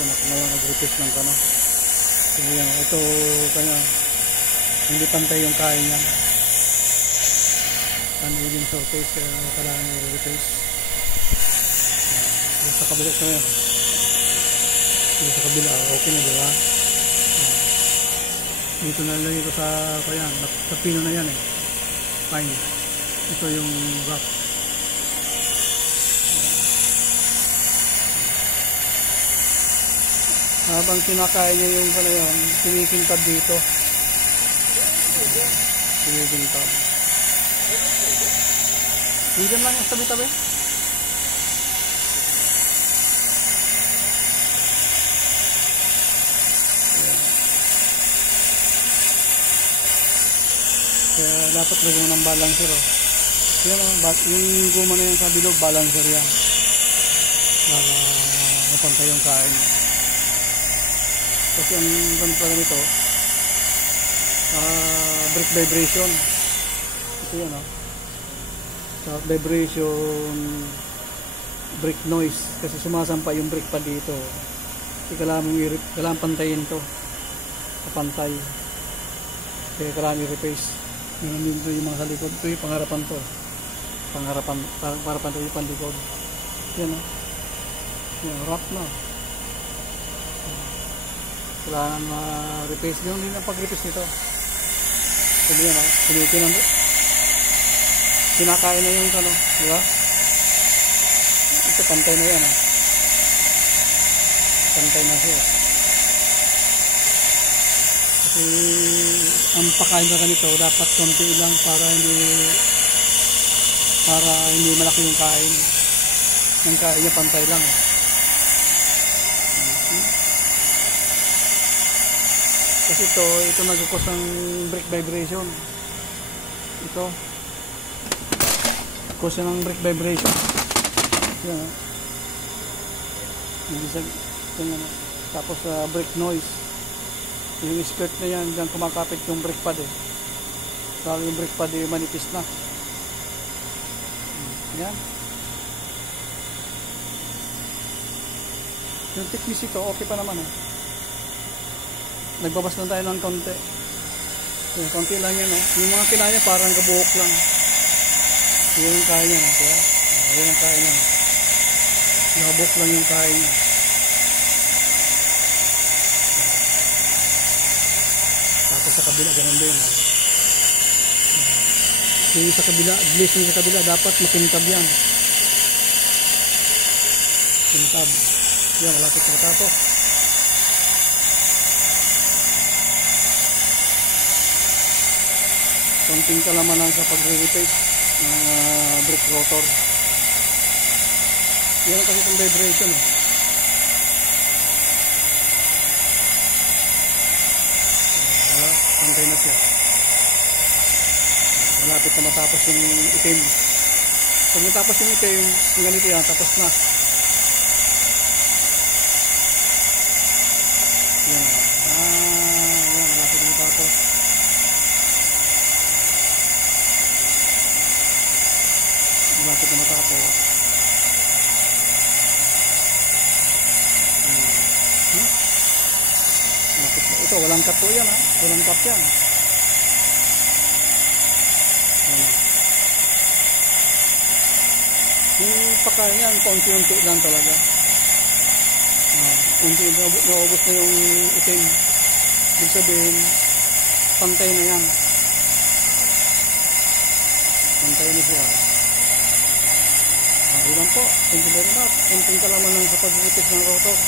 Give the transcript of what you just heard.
Ito na ngayon nag-repeat ng kano. So yan, ito kanya hindi pantay yung kain niya. Uneven surface kaya kailangan i-replace. Sa kabila ito yan. Sa kabila okay na diba? Dito na lang ito sa kayan. Sa pino na yan eh. Fine. Ito yung rock. Habang kinakain niya yung pala yun, kinikintab dito. Kinikintab. Hidden lang yung tabi-tabi. Kaya dapat lagyan mo ng balancer. Oh. Yan, yung guma na yan sa bilog, balancer yan. Para mapantay yung kain. Kasi ang ganito nito, brake vibration. Ito yan, oh. Sa vibration, brake noise. Kasi sumasampa yung brake pa dito. Kasi kailangan pantayin to. Kapantay. Kaya kailangan i-replace. Ganun din ito yung mga sa likod. Ito yung pangarapan to. Pangarapan to yung panlikod. Yan, oh. Yan, rock na. Kailangan ma-replace nyo din ang pag-replace nito. Sabi yan, kinakain na yung ano, di ba? Ito pantay na yan, pantay na siya. Kasi ang pakain na ganito dapat konti lang para hindi malaki yung kain. Ang kain niya pantay lang. Kasi ito nagkukos ng brake vibration. Ito. Cause ng brake vibration. Yan. Tapos brake noise. Yung skirt na yan, diyan kumakapit yung brake pad eh. Lalo yung brake pad eh, manipis na. Yan. Yung thickness ito, okay pa naman eh. Nagbabas lang tayo ng konti. Yung konti lang yan, oh. Yung mga kinaya parang kabuhok lang. Yan ang kaya niya, kaya yan ang kaya niya. Kabuhok lang yung kaya niya. Tapos sa kabila, ganun din. Yung sa kabila, bliss yung sa kabila, dapat makintab yan. Kintab. Yan, malapit na matapos. Konting kalamanan sa pag-replace ng brake rotor. Yan kasi itong vibration. Pantay na siya. Malapit na matapos yung itim. Pag matapos yung itim, yung ganito yan, tapos na. Yan. Yan, malapit na matapos. Malapit na matapos. Ito, walang cut po yan ha. Walang cut yan. Yung pakain yan, paunti-unti lang talaga. Unti, naubos na yung itim. Ibig sabihin, pantay na yan. Pantay na siya. Ilan po. Thank you very much. Kunting kalaman lang sa pag-repeat ng rotor.